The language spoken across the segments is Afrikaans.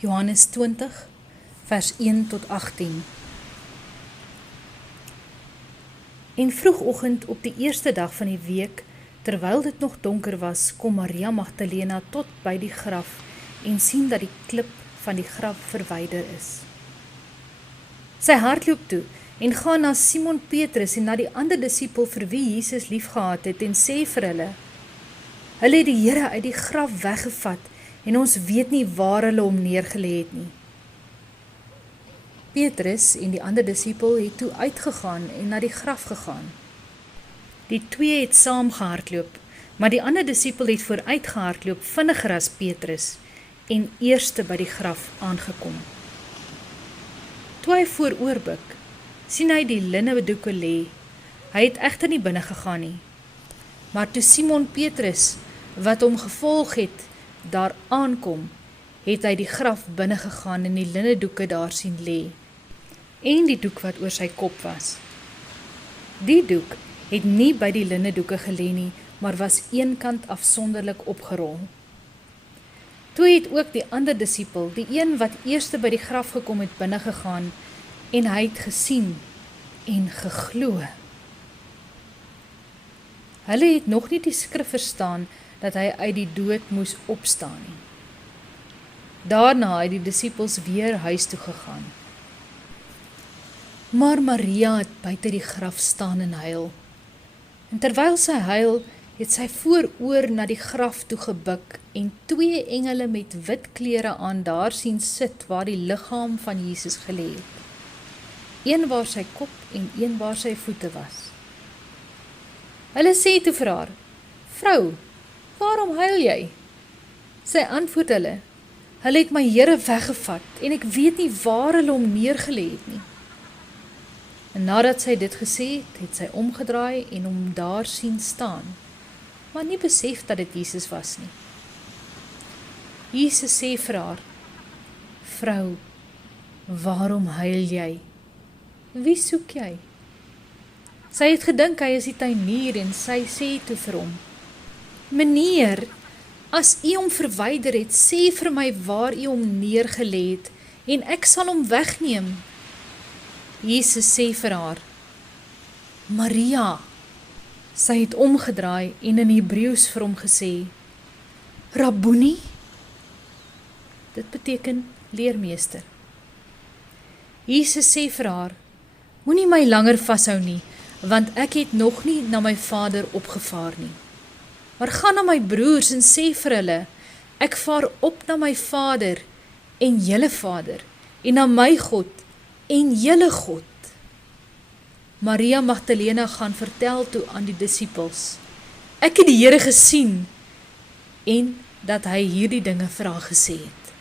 Johannes 20, vers 1 tot 18. En vroegoggend op die eerste dag van die week, terwyl dit nog donker was, kom Maria Magdalena tot by die graf en sien dat die klip van die graf verwyder is. Sy hardloop toe en gaan na Simon Petrus en na die ander disipel vir wie Jesus liefgehad het en sê vir hulle het die Here uit die graf weggevat en ons weet nie waar hulle hom neergelê het nie. Petrus en die ander disipel het toe uitgegaan en na die graf gegaan. Die twee het saam gehardloop, maar die ander disipel het vooruit gehardloop vinniger as Petrus en eerste by die graf aangekom. Toe hy vooroorbuig, sien hy die linnedoeke lê. Hy het egter nie binne gegaan nie. Maar toe Simon Petrus, wat hom gevolg het, daar aankom, het hy die graf binne gegaan en die linnedoeke daar sien lê, en die doek wat oor sy kop was. Die doek het nie by die linnedoeke gelê nie, maar was eenkant afsonderlik opgerol. Toe het ook die ander disipel, die een wat eerste by die graf gekom het, binne gegaan, en hy het gesien en geglo. Hulle het nog nie die skrif verstaan, dat hy uit die dood moes opstaan nie. Daarna het die disipels weer huis toe gegaan. Maar Maria het buite die graf staan en huil. En terwyl sy huil, het sy vooroor na die graf toe gebuk en twee engele met wit klere aan daar sien sit waar die liggaam van Jesus gelê het. Een waar sy kop en een waar sy voete was. Hulle sê toe vir haar, "Vrou, waarom huil jy?" Sy antwoord hulle, "Hulle het my Here weggevat en ek weet nie waar hulle hom neergelê het nie." En nadat sy dit gesê het, het sy omgedraai en hom daar sien staan, maar nie besef dat dit Jesus was nie. Jesus sê vir haar, "Vrou, waarom huil jy? Wie soek jy?" Sy het gedink hy is die tuinier en sy sê toe vir hom, "Meneer, as u hom verwyder het, sê vir my waar u hom neergelê het en ek sal hom wegneem." Jesus sê vir haar, "Maria." Sy het omgedraai en in Hebreëus vir hom gesê, "Rabboni." Dit beteken leermeester. Jesus sê vir haar, "Moenie my langer vashou nie, want ek het nog nie na my Vader opgevaar nie. Maar gaan na my broers en sê vir hulle, ek vaar op na my Vader en julle Vader, en na my God en julle God." Maria Magdalena gaan vertel toe aan die disipels, "Ek het die Here gesien," en dat hy hierdie dinge vir haar gesê het.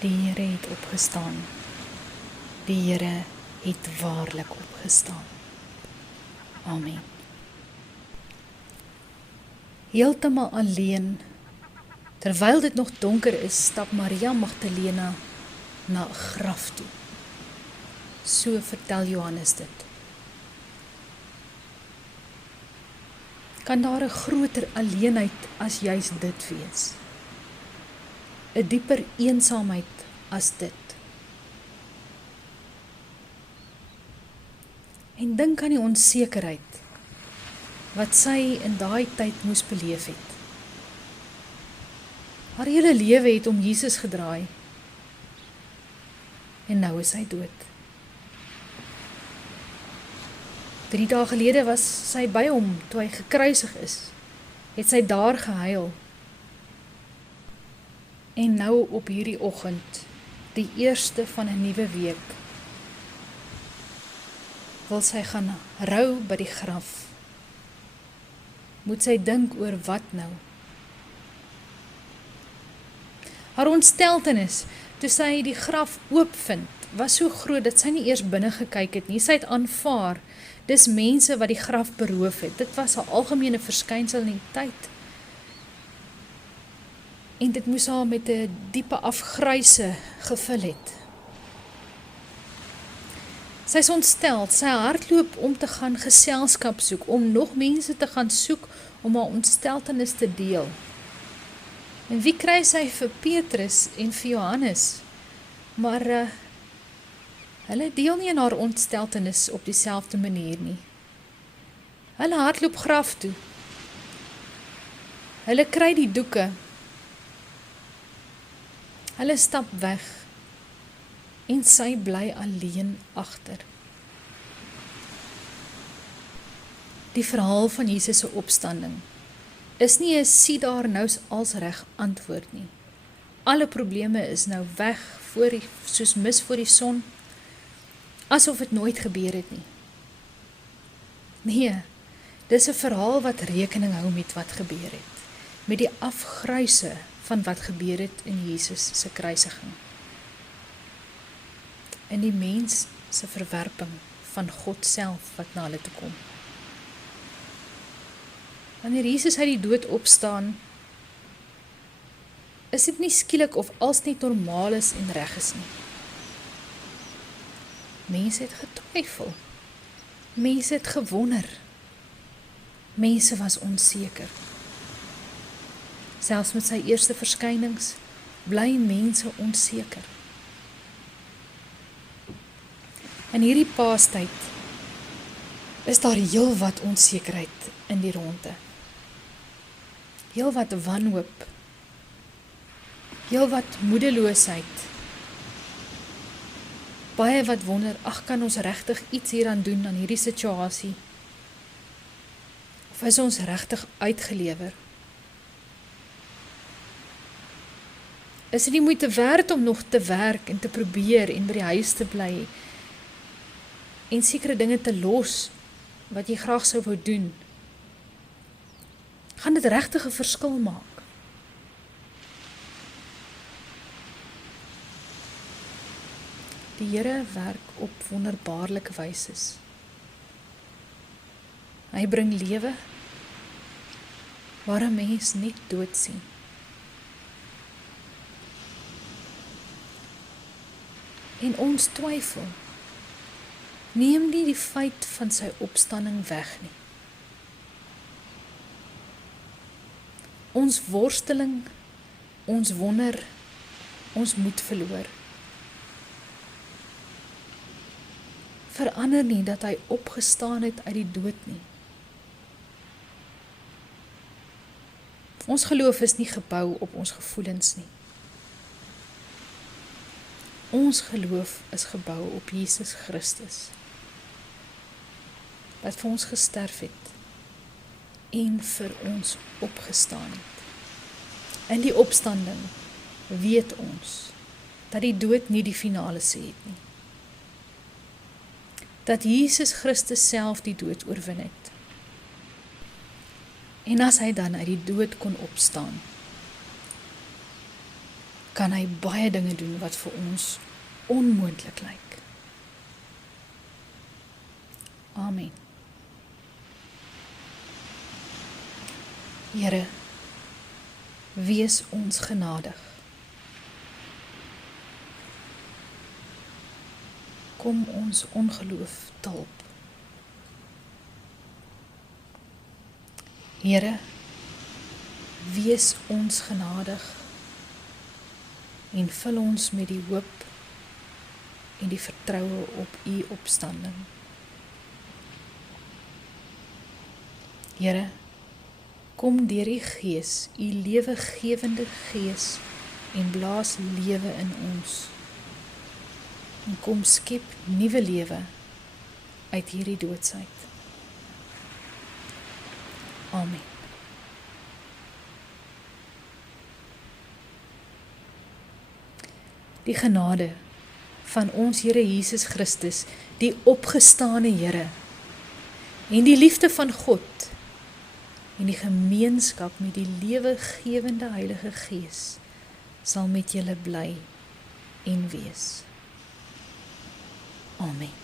Die Here het opgestaan. Die Here het waarlik opgestaan. Amen. Heeltemal alleen, terwyl dit nog donker is, stap Maria Magdalena na 'n graf toe. So vertel Johannes dit. Kan daar 'n groter alleenheid as juis dit wees? 'n dieper eensaamheid as dit? En dink aan die onsekerheid wat sy in daai tyd moes beleef het. Haar hele lewe het om Jesus gedraai en nou is hy dood. 3 dae gelede was sy by hom toe hy gekruisig is, het sy daar gehuil. En nou op hierdie oggend, die eerste van 'n nuwe week, wil sy gaan rou by die graf. Moet sy dink oor wat nou? Haar ontsteltenis, toe sy die graf oopvind, was so groot dat sy nie eers binne gekyk het nie. Sy het aanvaar, dis mense wat die graf beroof het. Dit was 'n algemene verskynsel in die tyd. En dit moes haar met 'n diepe afgryse gevul het. Sy is ontstel, sy hardloop om te gaan geselskap soek, om nog mense te gaan soek om haar ontsteltenis te deel. En wie kruis hy vir Petrus en vir Johannes? Maar hulle deel nie in haar ontsteltenis op dieselfde manier nie. Hulle hardloop graf toe. Hulle kry die doeke. Hulle stap weg en sy bly alleen agter. Die verhaal van Jesus se opstanding is nie 'n sien daar nou's als reg antwoord nie. Alle probleme is nou weg soos mis voor die son, asof het nooit gebeur het nie. Nee, dis 'n verhaal wat rekening hou met wat gebeur het, met die afgruise van wat gebeur het in Jesus se kruisiging. In die mens se verwerping van God self wat na hulle toe kom. Wanneer Jesus uit die dood opstaan, is dit nie skielik of als net normaal is en reg is nie. Mense het getwyfel. Mense het gewonder. Mense was onseker. Selfs met sy eerste verskynings bly mense onseker. In hierdie Paastyd is daar heelwat onsekerheid in die ronde. Heelwat wanhoop. Heelwat moedeloosheid. Baie wat wonder, kan ons regtig iets hieraan doen aan hierdie situasie? Of is ons regtig uitgelewer? Is dit nie moeite werd om nog te werk en te probeer en by die huis te bly en sekere dinge te los wat jy graag sou wou doen? Gaan dit regtig 'n verskil maak? Die Here werk op wonderbaarlike wyse. Hy bring lewe waar 'n mens net dood sien. En ons twyfel neem nie die feit van sy opstanding weg nie. Ons worsteling, ons wonder, ons moed verloor. Verander nie dat hy opgestaan het uit die dood nie. Ons geloof is nie gebou op ons gevoelens nie. Ons geloof is gebou op Jesus Christus, wat vir ons gesterf het en vir ons opgestaan het. In die opstanding weet ons dat die dood nie die finale sê het nie. Dat Jesus Christus self die dood oorwin het. En as hy dan uit die dood kon opstaan, kan hy baie dinge doen wat vir ons onmoontlik lyk. Amen. Here, wees ons genadig. Kom ons ongeloof te hulp. Here, wees ons genadig en vul ons met die hoop en die vertroue op u opstanding. Here, kom deur die Gees, u lewegewende Gees, en blaas lewe in ons. En kom skep nuwe lewe uit hierdie doodsheid. Amen. Die genade van ons Here Jesus Christus, die opgestane Here, en die liefde van God, en die gemeenskap met die lewegewende Heilige Gees, sal met julle bly en wees. Amen.